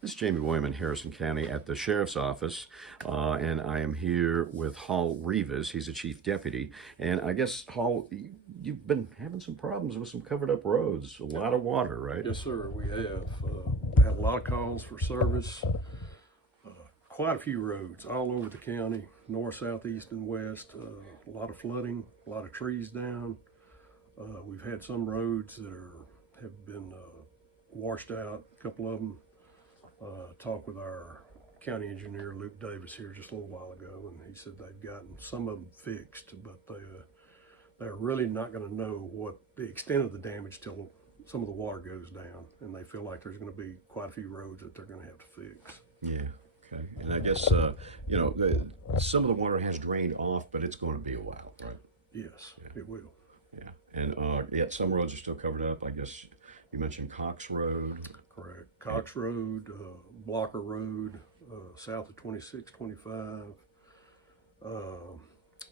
This is Jamey Boyum in Harrison County at the Sheriff's Office, and I am here with Hall Reavis. He's a chief deputy, and I guess, Hall, you've been having some problems with some covered up roads, a lot of water, right? Yes, sir, we have. Had a lot of calls for service. Quite a few roads all over the county, north, south, east, and west. A lot of flooding, a lot of trees down. We've had some roads that have been washed out, a couple of them. Talked with our county engineer, Luke Davis, here just a little while ago, and he said they've gotten some of them fixed, but they're really not going to know what the extent of the damage till some of the water goes down, and they feel like there's going to be quite a few roads that they're going to have to fix. Yeah. Okay. And I guess, some of the water has drained off, but it's going to be a while, right? Yes, yeah. It will. Yeah. And yet some roads are still covered up. I guess you mentioned Cox Road. Correct. Cox Road, Blocker Road, south of 2625.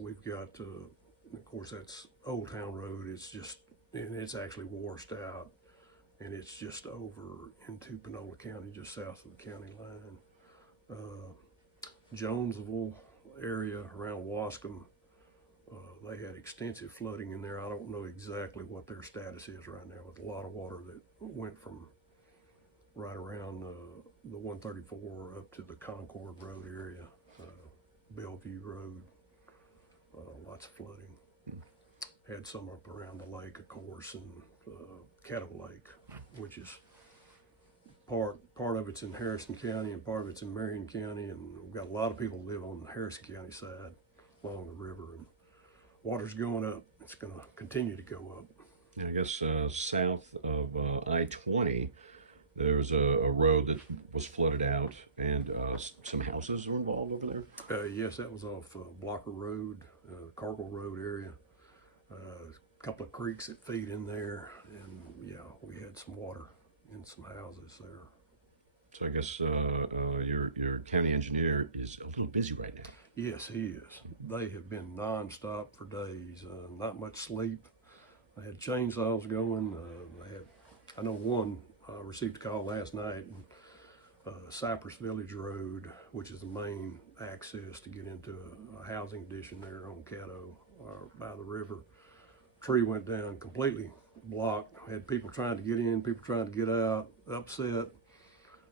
We've got, of course, that's Old Town Road. It's actually washed out, and it's just over into Panola County, just south of the county line. Jonesville area around Wascom, they had extensive flooding in there. I don't know exactly what their status is right now, with a lot of water that went from right around the 134 up to the Concord Road area, Bellevue Road, lots of flooding. Had some up around the lake, of course, and Caddo Lake, which is part of it's in Harrison County and part of it's in Marion County, and we've got a lot of people live on the Harrison County side along the river, and water's going up. It's going to continue to go up. And I guess south of I-20, there's a road that was flooded out, and some houses were involved over there? Yes, that was off Blocker Road, Cargill Road area. A couple of creeks that feed in there, and yeah, we had some water in some houses there. So I guess your county engineer is a little busy right now. Yes, he is. They have been nonstop for days, not much sleep. They had chainsaws going. I know one received a call last night, and Cypress Village Road, which is the main access to get into a housing addition there on Caddo, by the river. Tree went down, completely blocked. Had people trying to get in, people trying to get out, upset,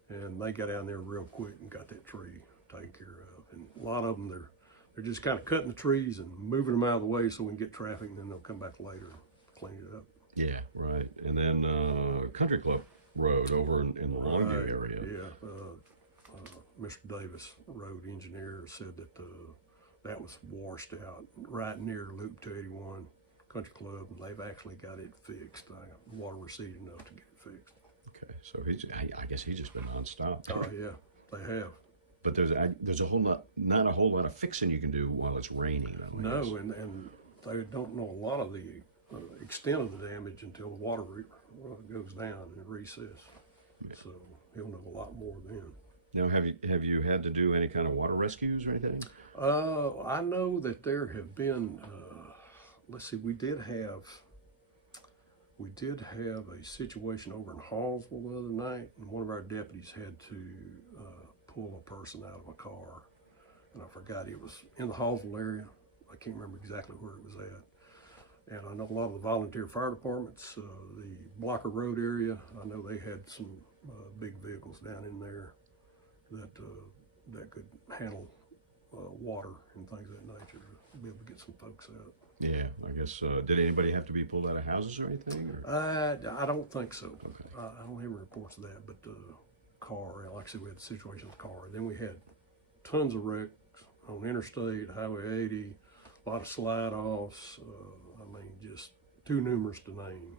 and they got down there real quick and got that tree taken care of. And a lot of them, they're just kind of cutting the trees and moving them out of the way so we can get traffic, and then they'll come back later and clean it up. Yeah, right. And then Country Club Road over in the Longview area. Yeah, Mr. Davis, road engineer, said that that was washed out right near Loop 281 Country Club, and they've actually got it fixed. Water receded enough to get it fixed. Okay, so I guess he's just been nonstop. Oh yeah, they have. But there's a not a whole lot of fixing you can do while it's raining. No, and they don't know a lot of the extent of the damage until the water goes down and recess. Yeah. So he'll know a lot more then. Now, have you had to do any kind of water rescues or anything? I know that there have been. Let's see, we did have a situation over in Hallsville the other night, and one of our deputies had to pull a person out of a car, and I forgot, it was in the Hallsville area. I can't remember exactly where it was at. And I know a lot of the volunteer fire departments, the Blocker Road area, I know they had some big vehicles down in there that could handle water and things of that nature to be able to get some folks out. Yeah, I guess, did anybody have to be pulled out of houses or anything? Or? I don't think so. Okay. I don't have any reports of that, but car, like I said, we had a situation with the car. Then we had tons of wrecks on Interstate, Highway 80, a lot of slide-offs. I mean, just too numerous to name.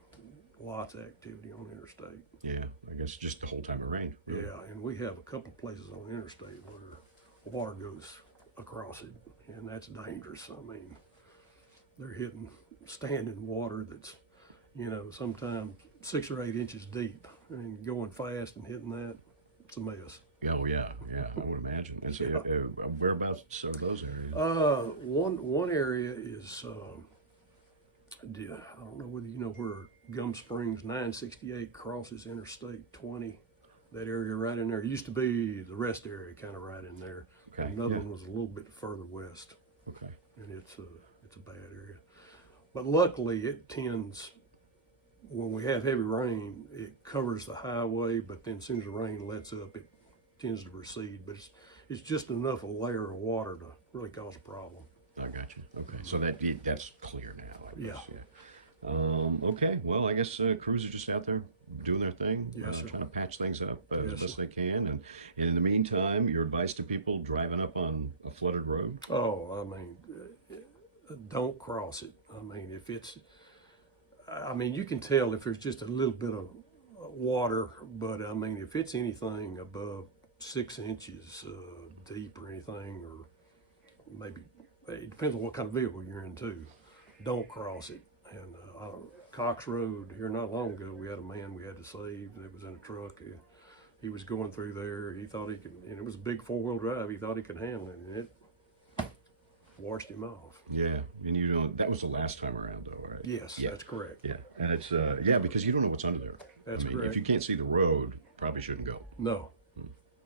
Lots of activity on Interstate. Yeah, I guess just the whole time it rained. Really. Yeah, and we have a couple of places on Interstate where water goes across it, and that's dangerous. I mean, they're hitting standing water that's, sometimes 6 or 8 inches deep, and going fast and hitting that, it's a mess. Oh yeah, I would imagine. And so, whereabouts are those areas? One area is, I don't know whether you know where Gum Springs 968 crosses Interstate 20. that area right in there. It used to be the rest area kind of right in there. Okay, Another yeah. one was a little bit further west, Okay. and it's a bad area. But luckily, it tends, when we have heavy rain, it covers the highway, but then as soon as the rain lets up, it tends to recede. But it's just enough a layer of water to really cause a problem. I got you. Okay, so that's clear now. I guess. Yeah. Okay, well, I guess crews are just out there doing their thing, Yes, sir. trying to patch things up Yes, as best sir. they can. And in the meantime, your advice to people driving up on a flooded road? Oh, I mean, don't cross it. I mean, if it's, I mean, you can tell if there's just a little bit of water, but I mean, if it's anything above 6 inches deep or anything, or maybe, it depends on what kind of vehicle you're in too, don't cross it. And Cox Road, here not long ago, we had a man we had to save that was in a truck. He was going through there. He thought he could, and it was a big 4-wheel drive. He thought he could handle it, and it washed him off. Yeah, and you don't. That was the last time around, though, right? Yes, Yeah. that's correct. Yeah, and it's because you don't know what's under there. That's I mean, correct. if you can't see the road, probably shouldn't go. No,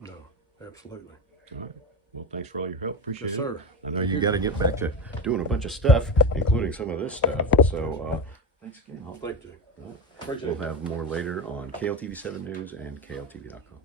no, absolutely. All right. Well, thanks for all your help. Appreciate Yes, it. sir. I know you got to get back to doing a bunch of stuff, including some of this stuff. So thanks again. Thank you. All right. Appreciate We'll it. have more later on KLTV 7 News and KLTV.com.